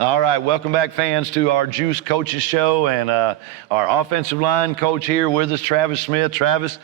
All right, welcome back, fans, to our GEUS Coaches Show, and our offensive line coach here with us, Travis Smith. Travis,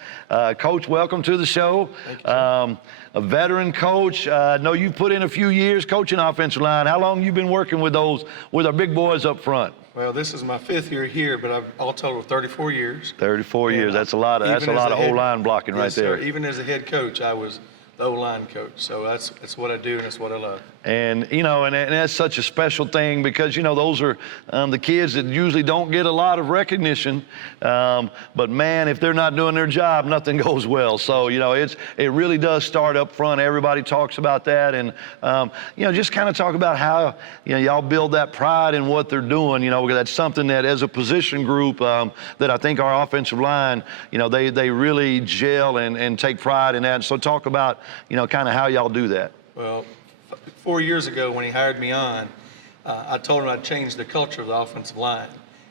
Coach, welcome to the show. Thank you, sir. A veteran coach. I know you've put in a few years coaching offensive line. How long have you been working with our big boys up front? Well, this is my 5th year here, but I've all total 34 years. 34 years. That's a lot of O-line blocking right there. Sir, even as a head coach, I was the O-line coach. So that's what I do, and that's what I love. And, you know, and that's such a special thing because, you know, those are the kids that usually don't get a lot of recognition. But, man, if they're not doing their job, nothing goes well. So, you know, it really does start up front. Everybody talks about that. And, you know, just kind of talk about how, you know, y'all build that pride in what they're doing, you know, because that's something that as a position group that I think our offensive line, you know, they really gel and take pride in that. And so talk about, you know, kind of how y'all do that. Well, 4 years ago when he hired me on, I told him I'd change the culture of the offensive line.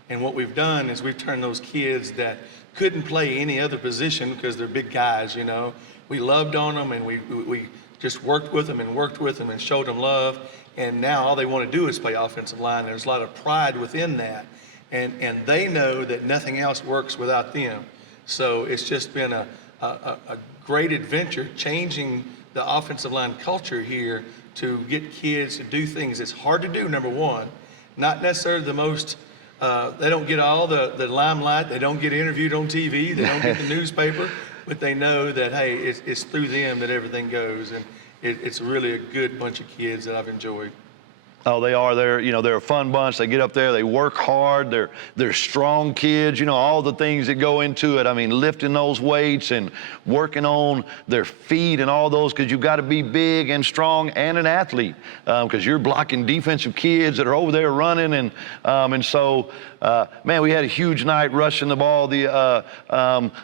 And what we've done is we've turned those kids that couldn't play any other position because they're big guys, you know. We loved on them, and we just worked with them and showed them love. And now all they want to do is play offensive line. There's a lot of pride within that. And they know that nothing else works without them. So it's just been a great adventure changing the offensive line culture here to get kids to do things it's hard to do, number one. Not necessarily the most, they don't get all the limelight, they don't get interviewed on TV, they don't get the newspaper, but they know that, hey, it's through them that everything goes. And it's really a good bunch of kids that I've enjoyed. Oh, they are. They're a fun bunch. They get up there, they work hard. They're strong kids. You know, all the things that go into it. I mean, lifting those weights and working on their feet and all those, because you've got to be big and strong and an athlete, because you're blocking defensive kids that are over there running. And so, man, we had a huge night rushing the ball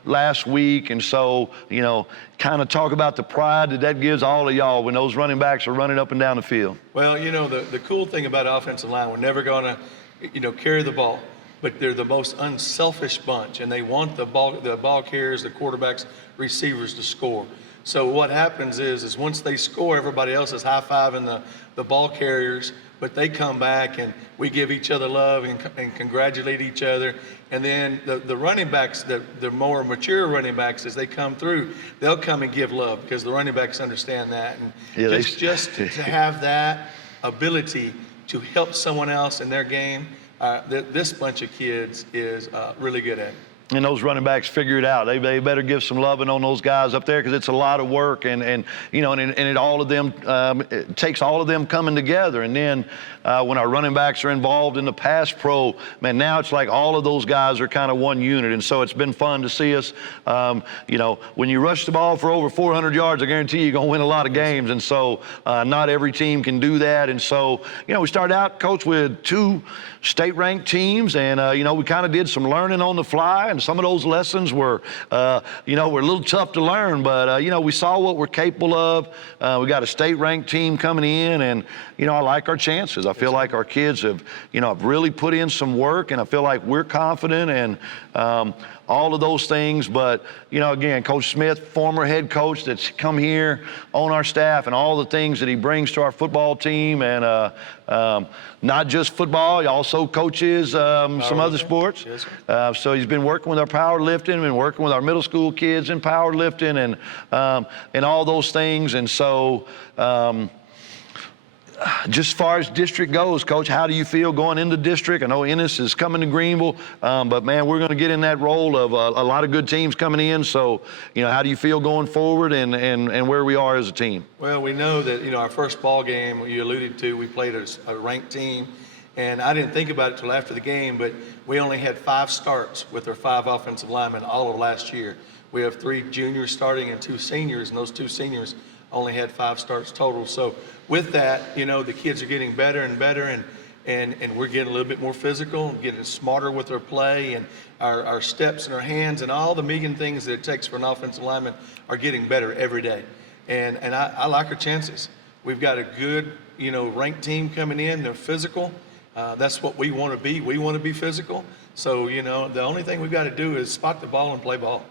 last week. And so, you know, kind of talk about the pride that gives all of y'all when those running backs are running up and down the field. Well, you know, the cool thing about offensive line, we're never going to, you know, carry the ball, but they're the most unselfish bunch, and they want the ball carriers, the quarterbacks, receivers to score. So what happens is once they score, everybody else is high-fiving the ball carriers, but they come back and we give each other love and congratulate each other. And then the running backs, the more mature running backs, as they come through, they'll come and give love because the running backs understand that. And yeah, just to have that ability to help someone else in their game, this bunch of kids is really good at it. And those running backs figure it out. They better give some loving on those guys up there because it's a lot of work, and you know, and it all of them it takes all of them coming together. And then when our running backs are involved in the pass pro, man, now it's like all of those guys are kind of one unit. And so it's been fun to see us. You know, when you rush the ball for over 400 yards, I guarantee you're going to win a lot of games. And so not every team can do that. And so, you know, we started out, Coach, with 2 state-ranked teams, and you know, we kind of did some learning on the fly. And some of those lessons were, you know, were a little tough to learn, but, you know, we saw what we're capable of. We got a state-ranked team coming in, and, you know, I like our chances. I feel like our kids have, you know, have really put in some work, and I feel like we're confident and all of those things. But, you know, again, Coach Smith, former head coach that's come here on our staff, and all the things that he brings to our football team, and not just football, he also coaches some other sports. Yes, so he's been working with our powerlifting, been working with our middle school kids in powerlifting, and all those things. And so just as far as district goes, Coach, how do you feel going into district? I know Ennis is coming to Greenville, but, man, we're going to get in that role of a lot of good teams coming in. So, you know, how do you feel going forward and where we are as a team? Well, we know that, you know, our first ball game you alluded to, we played a ranked team. And I didn't think about it till after the game, but we only had 5 starts with our 5 offensive linemen all of last year. We have 3 juniors starting and 2 seniors, and those 2 seniors only had 5 starts total. So with that, you know, the kids are getting better and better, and we're getting a little bit more physical, getting smarter with our play, and our steps and our hands and all the million things that it takes for an offensive lineman are getting better every day. And I like our chances. We've got a good, you know, ranked team coming in. They're physical. That's what we want to be. We want to be physical. So, you know, the only thing we've got to do is spot the ball and play ball.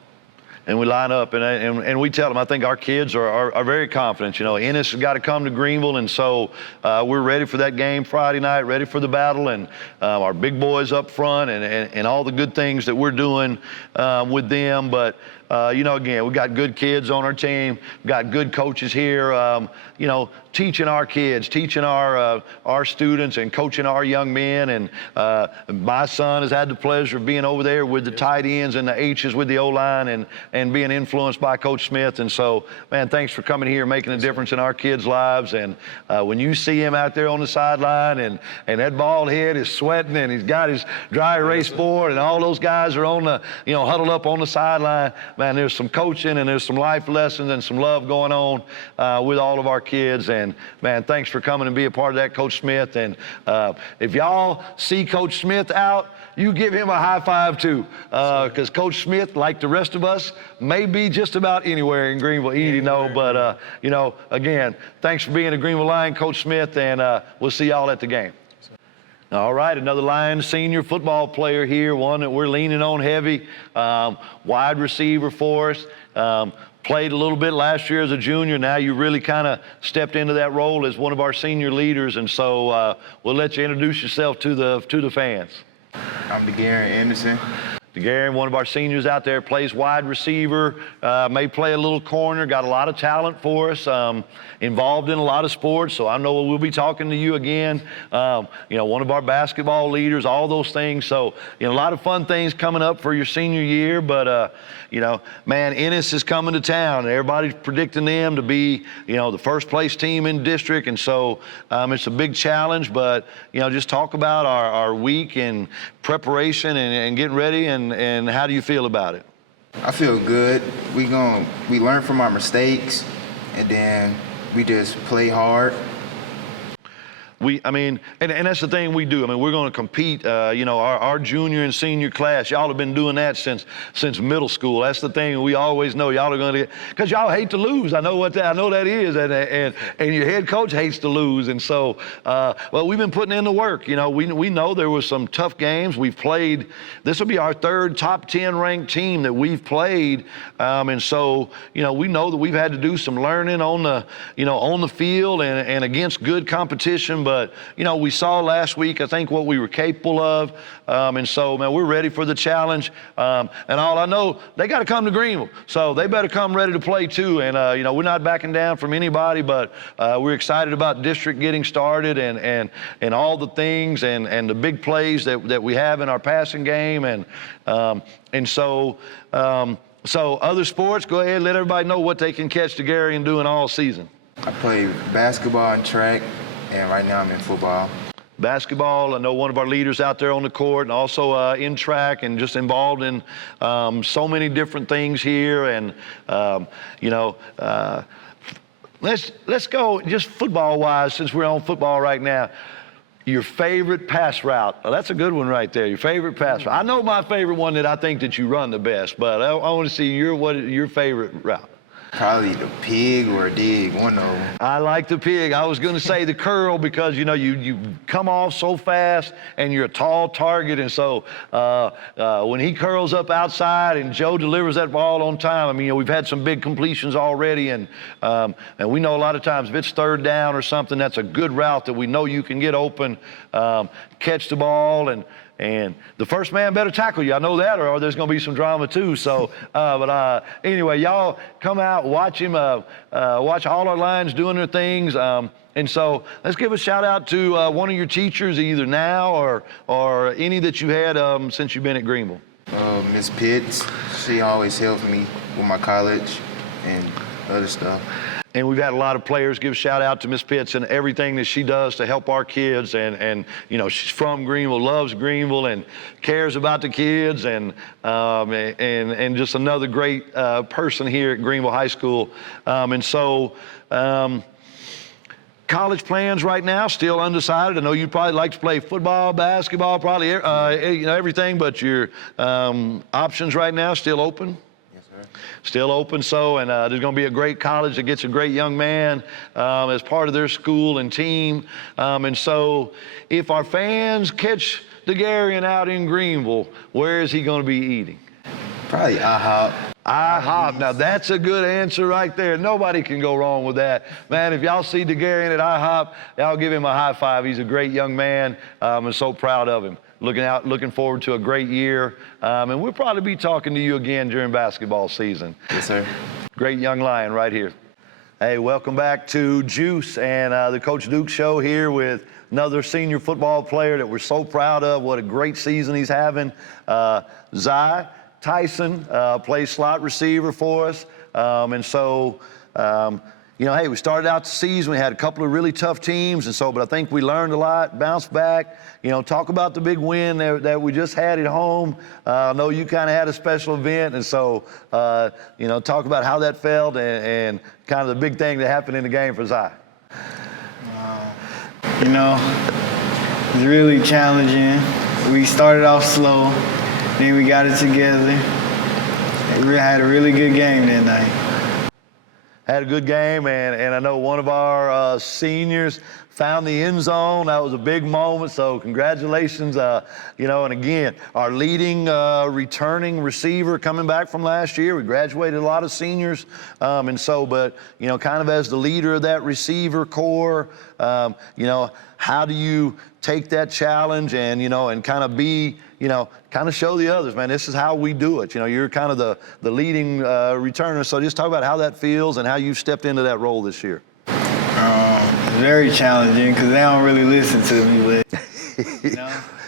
and we line up, and we tell them. I think our kids are very confident. You know, Ennis has got to come to Greenville, and so we're ready for that game Friday night, ready for the battle, and our big boys up front, and all the good things that we're doing with them. But you know, again, we got good kids on our team, got good coaches here. You know, teaching our kids, teaching our students, and coaching our young men. And my son has had the pleasure of being over there with the tight ends and the H's with the O-line, and being influenced by Coach Smith. And so, man, thanks for coming here, making a difference in our kids' lives. And when you see him out there on the sideline, and that bald head is sweating, and he's got his dry erase board, and all those guys are on the, you know, huddled up on the sideline, man, there's some coaching and there's some life lessons and some love going on with all of our kids. And man, thanks for coming and be a part of that, Coach Smith. And if y'all see Coach Smith out, you give him a high five too, because Coach Smith, like the rest of us, may be just about anywhere in Greenville, you know. But you know, again, thanks for being a Greenville Lion, Coach Smith, and we'll see y'all at the game. All right, another Lions senior football player here, one that we're leaning on heavy, wide receiver for us. Played a little bit last year as a junior. Now you really kind of stepped into that role as one of our senior leaders, and so we'll let you introduce yourself to the fans. I'm Darren Anderson. Darren, one of our seniors out there, plays wide receiver, may play a little corner, got a lot of talent for us, involved in a lot of sports, so I know we'll be talking to you again. You know, one of our basketball leaders, all those things. So, you know, a lot of fun things coming up for your senior year, but, you know, man, Ennis is coming to town, and everybody's predicting them to be, you know, the first place team in district, and so it's a big challenge, but, you know, just talk about our week and preparation and getting ready, and how do you feel about it? I feel good. We learn from our mistakes, and then we just play hard. I mean, and that's the thing we do. I mean, we're going to compete. You know, our junior and senior class, y'all have been doing that since middle school. That's the thing we always know. Y'all are going to get, because y'all hate to lose. I know that is, and your head coach hates to lose. And so, well, we've been putting in the work. You know, we know there was some tough games. We've played. This will be our third top 10 ranked team that we've played, and so, you know, we know that we've had to do some learning on the field and against good competition. But, you know, we saw last week, I think, what we were capable of. And so, man, we're ready for the challenge. And all I know, they got to come to Greenville. So they better come ready to play, too. And, you know, we're not backing down from anybody, but we're excited about district getting started and all the things and the big plays that we have in our passing game. And so other sports, go ahead, let everybody know what they can catch Gary doing all season. I play basketball and track, and right now I'm in football. Basketball, I know one of our leaders out there on the court, and also in track, and just involved in so many different things here. And you know, let's go just football-wise, since we're on football right now. Your favorite pass route? Oh, that's a good one right there. Your favorite pass route. I know my favorite one that I think that you run the best, but I want to see your favorite route. Probably the pig or a dig, one of them. I like the pig. I was going to say the curl because, you know, you come off so fast and you're a tall target. And so when he curls up outside and Joe delivers that ball on time, I mean, you know, we've had some big completions already. And we know a lot of times if it's third down or something, that's a good route that we know you can get open, catch the ball, and the first man better tackle you. I know that, or there's going to be some drama too. So, but anyway, y'all come out, watch him, watch all our Lions doing their things. And so let's give a shout out to one of your teachers, either now or any that you had since you've been at Greenville. Miss Pitts, she always helps me with my college and other stuff. And we've had a lot of players give shout out to Miss Pitts and everything that she does to help our kids. And you know, she's from Greenville, loves Greenville, and cares about the kids, and just another great person here at Greenville High School. And so college plans right now, still undecided. I know you'd probably like to play football, basketball, probably you know, everything, but your options right now still open? Still open. So, and there's going to be a great college that gets a great young man as part of their school and team. And so if our fans catch the Garian out in Greenville, where is he going to be eating? Probably IHOP. IHOP. Now, that's a good answer right there. Nobody can go wrong with that. Man, if y'all see DeGarian at IHOP, y'all give him a high five. He's a great young man. I'm so proud of him. Looking forward to a great year. And we'll probably be talking to you again during basketball season. Yes, sir. Great young lion right here. Hey, welcome back to GEUS and the Coach Duke Show here with another senior football player that we're so proud of. What a great season he's having. Zee Tyson plays slot receiver for us. Hey, we started out the season. We had a couple of really tough teams, but I think we learned a lot, bounced back. Talk about the big win that we just had at home. I know you kind of had a special event, talk about how that felt and kind of the big thing that happened in the game for Zee. It's really challenging. We started off slow, then we got it together. We had a really good game that night. Had a good game, and I know one of our seniors found the end zone. That was a big moment, so congratulations. And again, our leading returning receiver coming back from last year. We graduated a lot of seniors, kind of as the leader of that receiver core, how do you take that challenge and kind of be, kind of show the others, man, this is how we do it. You're kind of the leading returner. So just talk about how that feels and how you stepped into that role this year. Very challenging because they don't really listen to me, but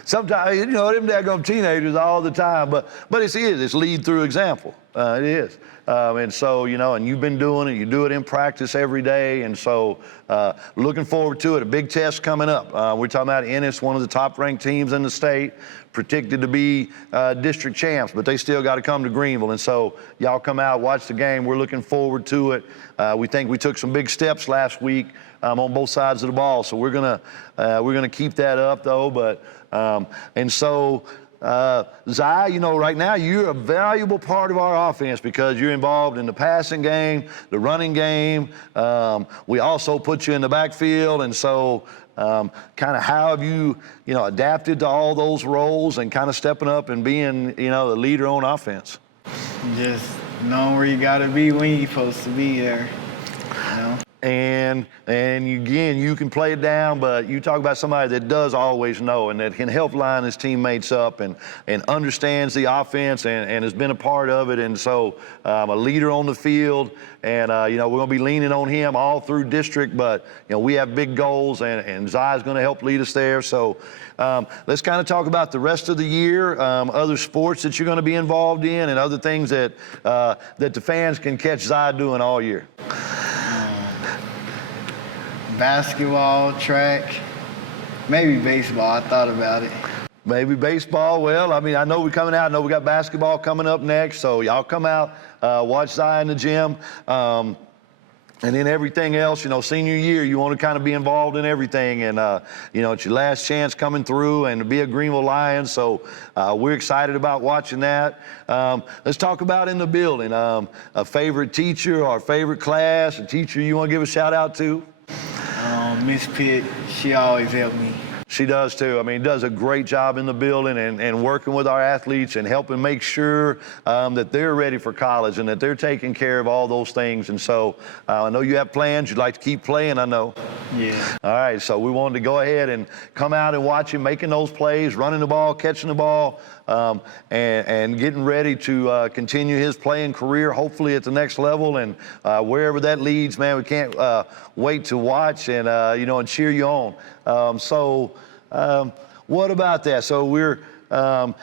Sometimes, them daggone teenagers all the time, but it's lead through example. It is. And you've been doing it, you do it in practice every day, looking forward to it. A big test coming up. We're talking about Ennis, one of the top-ranked teams in the state, predicted to be district champs, but they still got to come to Greenville. And so y'all come out, watch the game. We're looking forward to it. We think we took some big steps last week on both sides of the ball, so we're gonna keep that up though. Zee, right now you're a valuable part of our offense because you're involved in the passing game, the running game. We also put you in the backfield, kind of how have you, adapted to all those roles and kind of stepping up and being, the leader on offense? Just knowing where you got to be when you're supposed to be there, And again, you can play it down, but you talk about somebody that does always know and that can help line his teammates up and understands the offense and has been a part of it. And so a leader on the field, and we're going to be leaning on him all through district, but we have big goals, and Zee is going to help lead us there. So let's kind of talk about the rest of the year, other sports that you're going to be involved in, and other things that the fans can catch Zee doing all year. Basketball, track, maybe baseball. I thought about it. Maybe baseball. Well, I know we're coming out. I know we got basketball coming up next. So y'all come out, watch Zee in the gym. And then everything else, senior year, you want to kind of be involved in everything. And, it's your last chance coming through and to be a Greenville Lion. So we're excited about watching that. Let's talk about in the building. A favorite teacher or favorite class, a teacher you want to give a shout out to? Miss Pitt, she always helped me. She does too. Does a great job in the building and working with our athletes and helping make sure that they're ready for college and that they're taking care of all those things. And so I know you have plans. You'd like to keep playing, I know. Yeah. All right, so we wanted to go ahead and come out and watch him making those plays, running the ball, catching the ball, and getting ready to continue his playing career, hopefully at the next level. And wherever that leads, man, we can't wait to watch and, and cheer you on. What about that? So we're,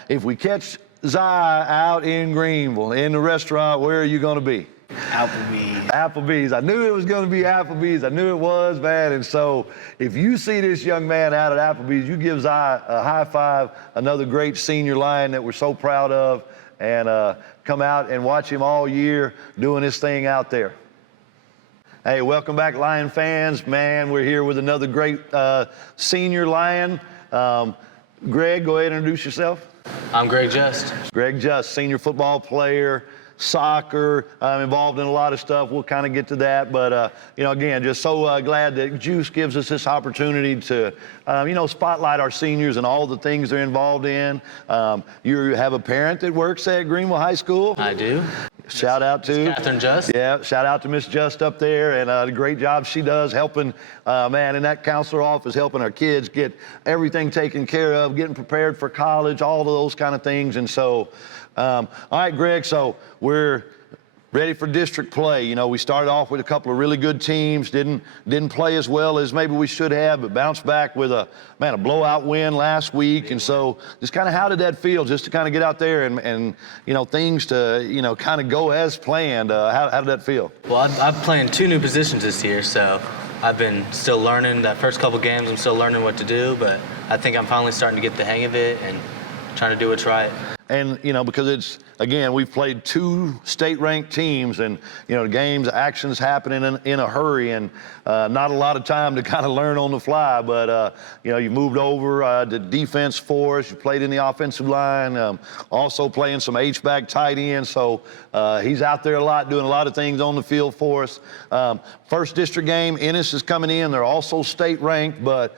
if we catch Zee out in Greenville, in the restaurant, where are you going to be? Applebee's. I knew it was going to be Applebee's. I knew it was, man. And so if you see this young man out at Applebee's, you give Zee a high five, another great senior Lion that we're so proud of, and come out and watch him all year doing his thing out there. Hey, welcome back, Lion fans. Man, we're here with another great senior Lion. Greg, go ahead and introduce yourself. I'm Greg Just. Greg Just, senior football player. soccer, involved in a lot of stuff. We'll kind of get to that. But, again, just so glad that GEUS gives us this opportunity to, spotlight our seniors and all the things they're involved in. You have a parent that works at Greenville High School. I do. Shout out to Catherine Just. Yeah, shout out to Miss Just up there, and the great job she does helping, in that counselor office, helping our kids get everything taken care of, getting prepared for college, all of those kind of things. And so, all right, Greg, so we're ready for district play. We started off with a couple of really good teams, didn't play as well as maybe we should have, but bounced back with a blowout win last week. And so just kind of how did that feel, just to kind of get out there and things to, kind of go as planned? How did that feel? Well, I'm playing 2 new positions this year, so I've been still learning. That first couple games, I'm still learning what to do, but I think I'm finally starting to get the hang of it and trying to do what's right. And, because it's, again, we've played 2 state-ranked teams, and, the games, actions happening in a hurry, and not a lot of time to kind of learn on the fly. But, you moved over to defense for us. You played in the offensive line, also playing some H-back tight end. So he's out there a lot, doing a lot of things on the field for us. First district game, Ennis is coming in. They're also state-ranked, but,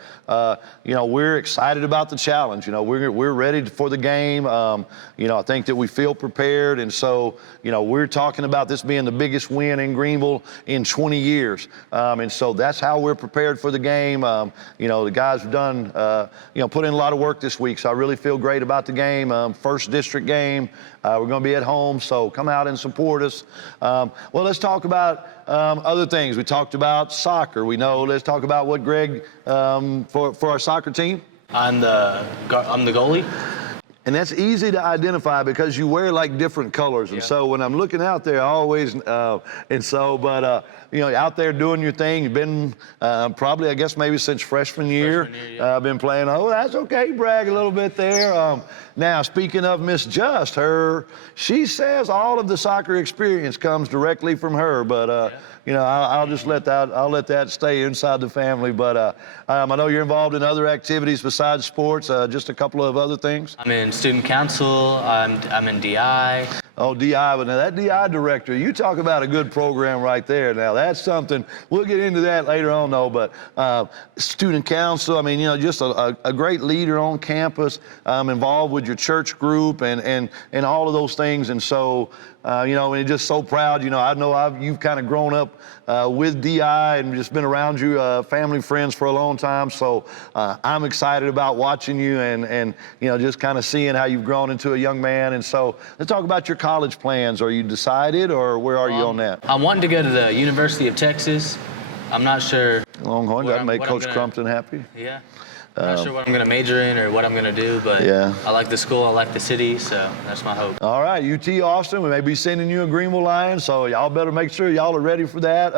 we're excited about the challenge. We're ready for the game. I think that we feel prepared, and so, we're talking about this being the biggest win in Greenville in 20 years. And so that's how we're prepared for the game. The guys have done, put in a lot of work this week, so I really feel great about the game. First district game. We're going to be at home, so come out and support us. Well, let's talk about other things. We talked about soccer. Let's talk about what Greg, for our soccer team. I'm the goalie. And that's easy to identify because you wear like different colors. And so when I'm looking out there, I always, out there doing your thing. You've been probably, I guess, maybe since freshman year. Been playing. Oh, that's okay. Brag a little bit there. Now, speaking of Miss Just, she says all of the soccer experience comes directly from her. But, I'll just let that stay inside the family. But I know you're involved in other activities besides sports, just a couple of other things. I'm in student council. I'm in DI. Oh, DI, but now that DI director, you talk about a good program right there. Now that's something, we'll get into that later on though, but student council, just a great leader on campus, involved with your church group and all of those things. And so, and just so proud, I know you've kind of grown up with DI and just been around you, family, friends for a long time. So I'm excited about watching you and just kind of seeing how you've grown into a young man. And so let's talk about your college plans. Are you decided, or where are you on that? I'm wanting to go to the University of Texas. I'm not sure. Longhorn, that'd make Coach Crumpton happy. Yeah. I'm not sure what I'm going to major in or what I'm going to do, but I like the school, I like the city, so that's my hope. All right, UT Austin, we may be sending you a Greenville Lion, so y'all better make sure y'all are ready for that.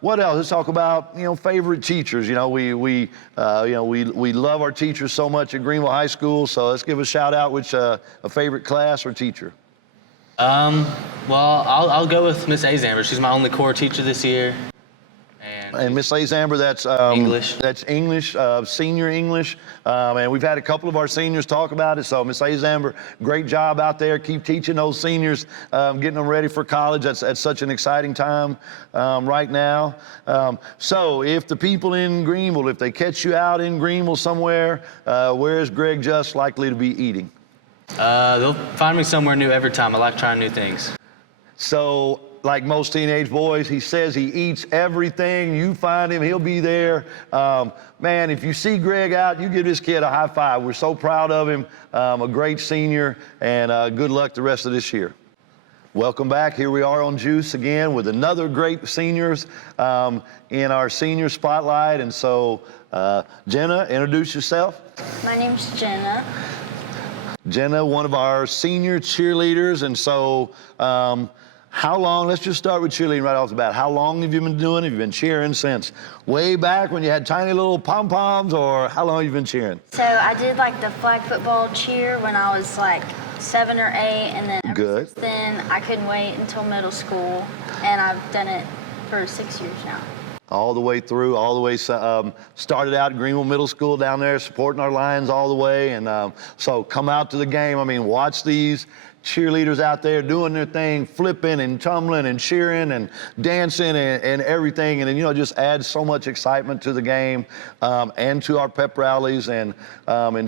What else? Let's talk about favorite teachers. We love our teachers so much at Greenville High School. So let's give a shout out. Which a favorite class or teacher? Well, I'll go with Miss Azamber. She's my only core teacher this year. And Miss Azamber, that's English. That's English, senior English. And we've had a couple of our seniors talk about it. So Miss Azamber, great job out there. Keep teaching those seniors, getting them ready for college. That's such an exciting time right now. So if the people in Greenville, if they catch you out in Greenville somewhere, where is Greg Just likely to be eating? They'll find me somewhere new every time. I like trying new things. So, like most teenage boys, he says he eats everything. You find him, he'll be there. Man, if you see Greg out, you give this kid a high five. We're so proud of him. A great senior, and good luck the rest of this year. Welcome back. Here we are on GEUS again with another great seniors in our senior spotlight. And so, Jenna, introduce yourself. My name's Jenna. Jenna, one of our senior cheerleaders. And so, how long, let's just start with cheerleading right off the bat. How long have you been doing it? Have you been cheering since way back when you had tiny little pom-poms, or how long have you been cheering? So I did like the flag football cheer when I was like 7 or 8, and then ever since then I couldn't wait until middle school, and I've done it for 6 years now. All the way through, started out at Greenville Middle School down there, supporting our Lions all the way. And so come out to the game. Watch these cheerleaders out there doing their thing, flipping and tumbling and cheering and dancing and everything. And, just adds so much excitement to the game and to our pep rallies. And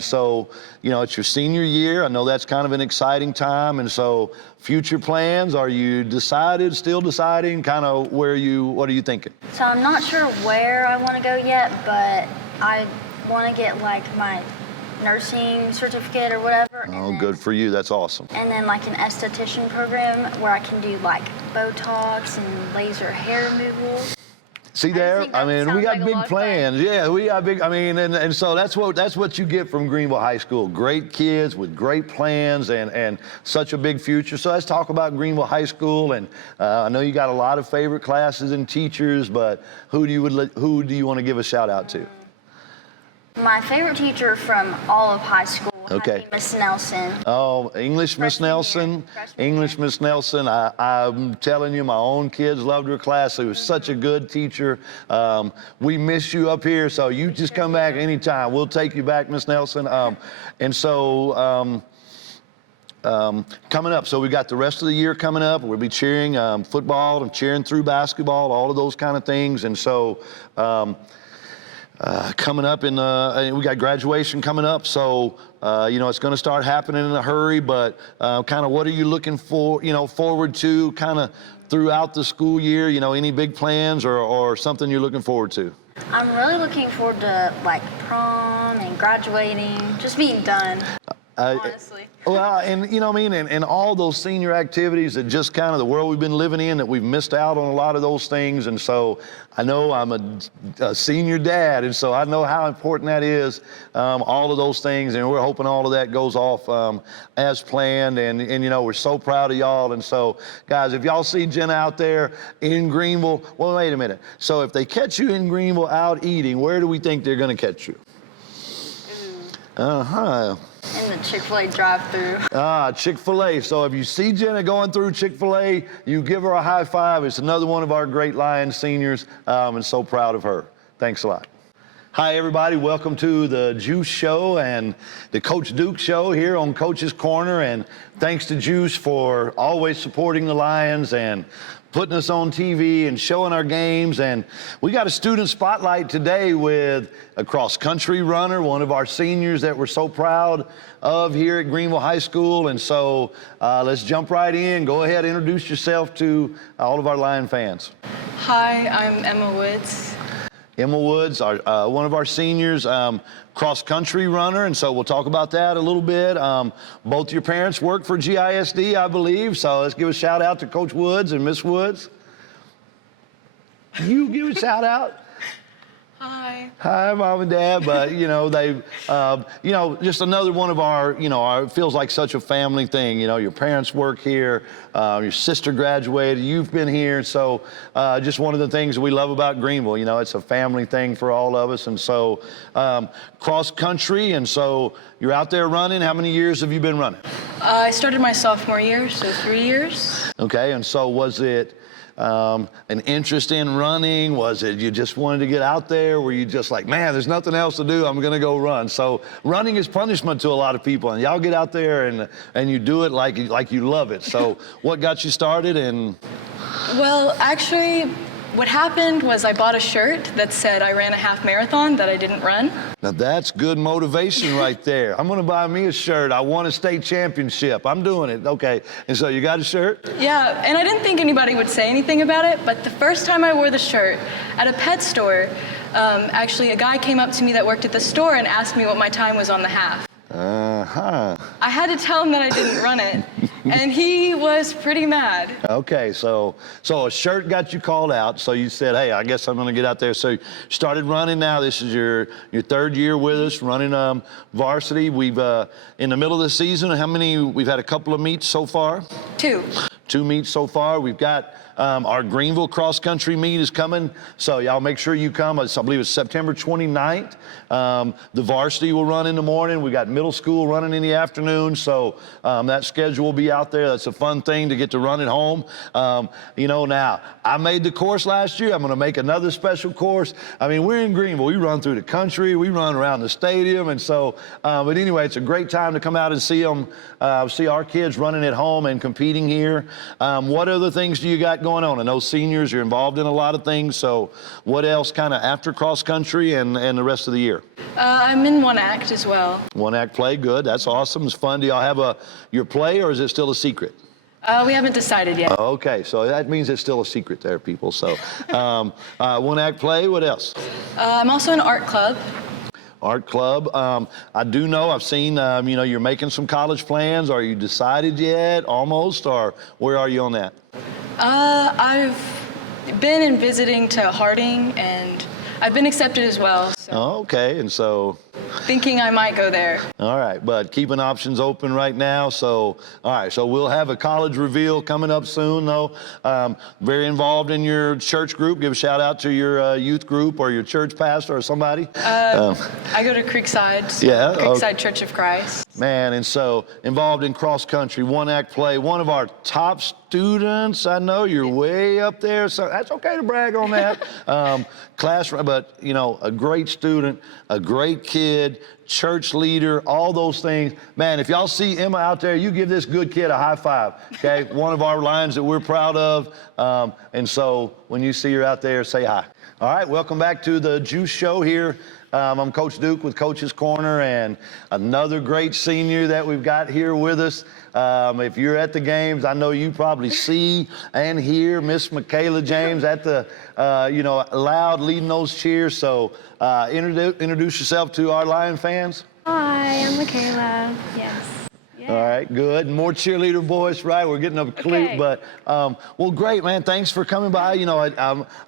so, it's your senior year. I know that's kind of an exciting time. And so future plans, are you still deciding kind of what are you thinking? So I'm not sure where I want to go yet, but I want to get like my nursing certificate or whatever. Oh, good for you. That's awesome. And then like an esthetician program where I can do like Botox and laser hair removal. See there? think that we sounds got like a big lot of plans. Yeah, we got big. And so that's what you get from Greenville High School. Great kids with great plans and such a big future. So let's talk about Greenville High School. And I know you got a lot of favorite classes and teachers, but who do you want to give a shout out to? My favorite teacher from all of high school would Okay. be Miss Nelson. Oh, English Miss Freshman year. Nelson. Freshman English Miss Nelson. I'm telling you, my own kids loved her class. She was such a good teacher. We miss you up here, so you just come back anytime. We'll take you back, Miss Nelson. Coming up, so we got the rest of the year coming up. We'll be cheering football and cheering through basketball, all of those kind of things. And so coming up we got graduation coming up, so it's going to start happening in a hurry. But kind of what are you looking forward to kind of throughout the school year? Any big plans or something you're looking forward to? I'm really looking forward to like prom and graduating, just being done. Honestly. Well, and all those senior activities that just kind of the world we've been living in, that we've missed out on a lot of those things. And so I know I'm a senior dad, and so I know how important that is, all of those things. And we're hoping all of that goes off as planned. And we're so proud of y'all. And so, guys, if y'all see Jenna out there in Greenville, well, wait a minute. So if they catch you in Greenville out eating, where do we think they're going to catch you? Uh-huh. In the Chick-fil-A drive-thru. Chick-fil-A. So if you see Jenna going through Chick-fil-A, you give her a high five. It's another one of our great Lions seniors, and so proud of her. Thanks a lot. Hi, everybody. Welcome to the GEUS Show and the Coach Duke Show here on Coach's Corner. And thanks to GEUS for always supporting the Lions and putting us on TV and showing our games. And we got a student spotlight today with a cross-country runner, one of our seniors that we're so proud of here at Greenville High School. And so let's jump right in. Go ahead, introduce yourself to all of our Lion fans. Hi, I'm Emma Woods. Emma Woods, one of our seniors, cross-country runner, and so we'll talk about that a little bit. Both your parents work for GISD, I believe, so let's give a shout out to Coach Woods and Miss Woods. You give a shout out. Hi. Hi, Mom and Dad. But, they've, just another one of our, it feels like such a family thing. Your parents work here, your sister graduated, you've been here. So just one of the things that we love about Greenville, it's a family thing for all of us. And so cross country, and so you're out there running. How many years have you been running? I started my sophomore year, so 3 years. Okay, and so was it an interest in running? Was it you just wanted to get out there? Were you just like, man, there's nothing else to do, I'm gonna go run? So running is punishment to a lot of people, and y'all get out there and you do it like you love it. So what got you started? And Well, actually, what happened was I bought a shirt that said I ran a half marathon that I didn't run. now that's good motivation right there. I'm gonna buy me a shirt. I won a state championship. I'm doing it. Okay, and so you got a shirt? Yeah, and I didn't think anybody would say anything about it, but the first time I wore the shirt at a pet store, actually a guy came up to me that worked at the store and asked me what my time was on the half. Uh-huh. I had to tell him that I didn't run it, and he was pretty mad. Okay, so a shirt got you called out, so you said, hey, I guess I'm gonna get out there. So you started running now. This is your third year with us, running varsity. We've, in the middle of the season, we've had a couple of meets so far? 2 meets so far. We've got our Greenville cross-country meet is coming, so y'all make sure you come. I believe it's September 29th. The varsity will run in the morning. We got middle school running in the afternoon, so that schedule will be out there. That's a fun thing to get to run at home. Now, I made the course last year. I'm going to make another special course. I mean, we're in Greenville. We run through the country. We run around the stadium, and so, but anyway, it's a great time to come out and see them, see our kids running at home and competing here. What other things do you got going on? I know seniors, you're involved in a lot of things, so what else kind of after cross country and the rest of the year? I'm in one act as well. One act play, good, that's awesome, it's fun. Do y'all have your play, or is it still a secret? We haven't decided yet. Okay, so that means it's still a secret there, people. So one act play, what else? I'm also in art club. Art club. I do know, I've seen, you're making some college plans. Are you decided yet, almost, or where are you on that? I've been in visiting to Harding, and I've been accepted as well. So Okay, and so... thinking I might go there. All right, but keeping options open right now. So, all right, so we'll have a college reveal coming up soon, though. Very involved in your church group. Give a shout out to your youth group or your church pastor or somebody. I go to Creekside. Yeah, Creekside Church of Christ. Man, and so involved in cross country, one act play. One of our top students, I know you're way up there, so that's okay to brag on that. But a great student, a great kid, church leader, all those things. Man, if y'all see Emma out there, you give this good kid a high five, okay? One of our lines that we're proud of. And so when you see her out there, say hi. All right, welcome back to the GEUS Show here. I'm Coach Duke with Coach's Corner, and another great senior that we've got here with us. If you're at the games, I know you probably see and hear Miss Michaela James at the, loud leading those cheers. So introduce yourself to our Lion fans. Hi, I'm Michaela. Yes. Yeah. All right, good. More cheerleader voice, right? We're getting a clip, Okay. but well, great, man. Thanks for coming by.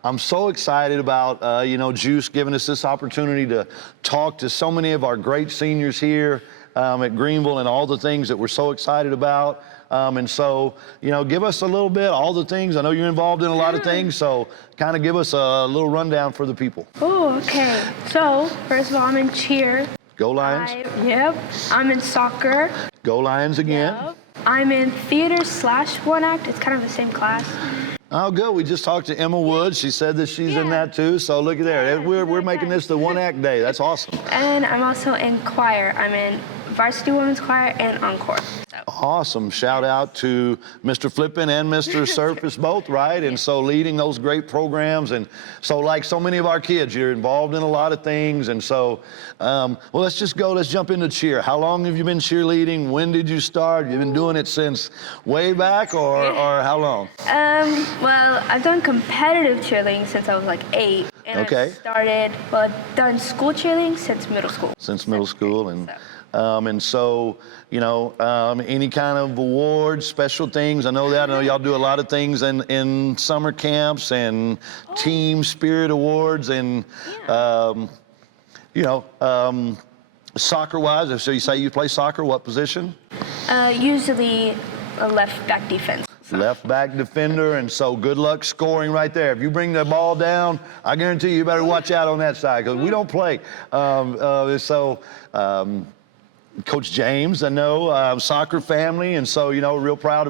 I'm so excited about GEUS giving us this opportunity to talk to so many of our great seniors here at Greenville and all the things that we're so excited about. And so, give us a little bit, all the things. I know you're involved in a lot of things, so kind of give us a little rundown for the people. Oh, okay. So, first of all, I'm in cheer. Go Lions. Yep. I'm in soccer. Go Lions again. Yep. I'm in theater/one act. It's kind of the same class. Oh, good. We just talked to Emma Woods. She said that she's in that too. So look at there. We're making this the one act day. That's awesome. And I'm also in choir. I'm in varsity women's choir and encore. Awesome. Shout out to Mr. Flippin and Mr. Surface both, right? And so leading those great programs. And so like so many of our kids, you're involved in a lot of things. And so, let's jump into cheer. How long have you been cheerleading? When did you start? You've been doing it since way back or how long? Well, I've done competitive cheerleading since I was like 8. And Okay. I've done school cheerleading since middle school. Since middle school. And So. Any kind of awards, special things, I know y'all do a lot of things in summer camps and team spirit awards and, soccer-wise, so you say you play soccer, what position? Usually a left back defense. Left back defender, and so good luck scoring right there. If you bring the ball down, I guarantee you better watch out on that side because we don't play. Coach James, I know, soccer family, and so, real proud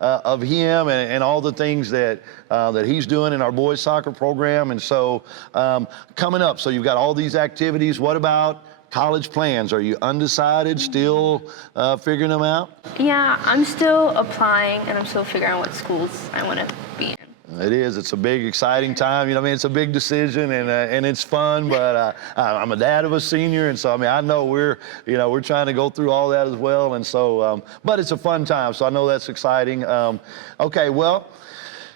of him and all the things that he's doing in our boys soccer program. And so coming up, so you've got all these activities. What about college plans? Are you undecided, still figuring them out? Yeah, I'm still applying and I'm still figuring out what schools I want to be in. It is. It's a big, exciting time. It's a big decision and it's fun. But I'm a dad of a senior, and so I know we're trying to go through all that as well. And so, but it's a fun time. So I know that's exciting. Okay, well,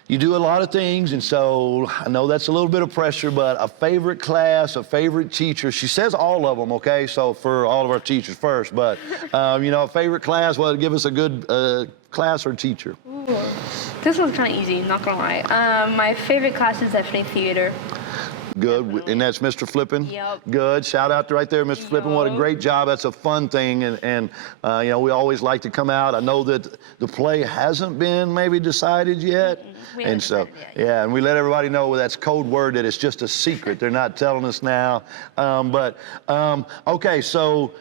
you do a lot of things, and so I know that's a little bit of pressure. But a favorite class, a favorite teacher. She says all of them. Okay, so for all of our teachers first, but a favorite class. Well, give us a good class or teacher. Ooh. This one's kind of easy, not gonna lie. My favorite class is definitely theater. Good. And that's Mr. Flippin? Yep. Good. Shout out to right there, Mr. Flippin. What a great job. That's a fun thing. And you know, we always like to come out. I know that the play hasn't been maybe decided yet. We haven't And so, decided yet. yeah, and we let everybody know that's code word that it's just a secret. They're not telling us now. Okay, so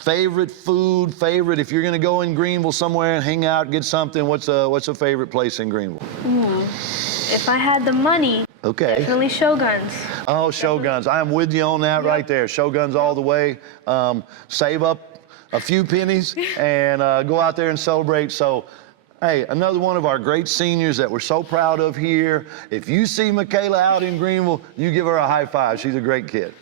favorite food, if you're going to go in Greenville somewhere and hang out, get something, what's a favorite place in Greenville? If I had the money, Okay. definitely Shoguns. Oh, Shoguns. I am with you on that right there. Shoguns all the way. Save up a few pennies and go out there and celebrate. So, hey, another one of our great seniors that we're so proud of here. If you see Michaela out in Greenville, you give her a high five. She's a great kid.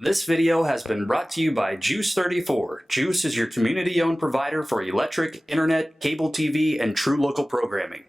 This video has been brought to you by GEUS 34. GEUS is your community-owned provider for electric, internet, cable TV, and true local programming.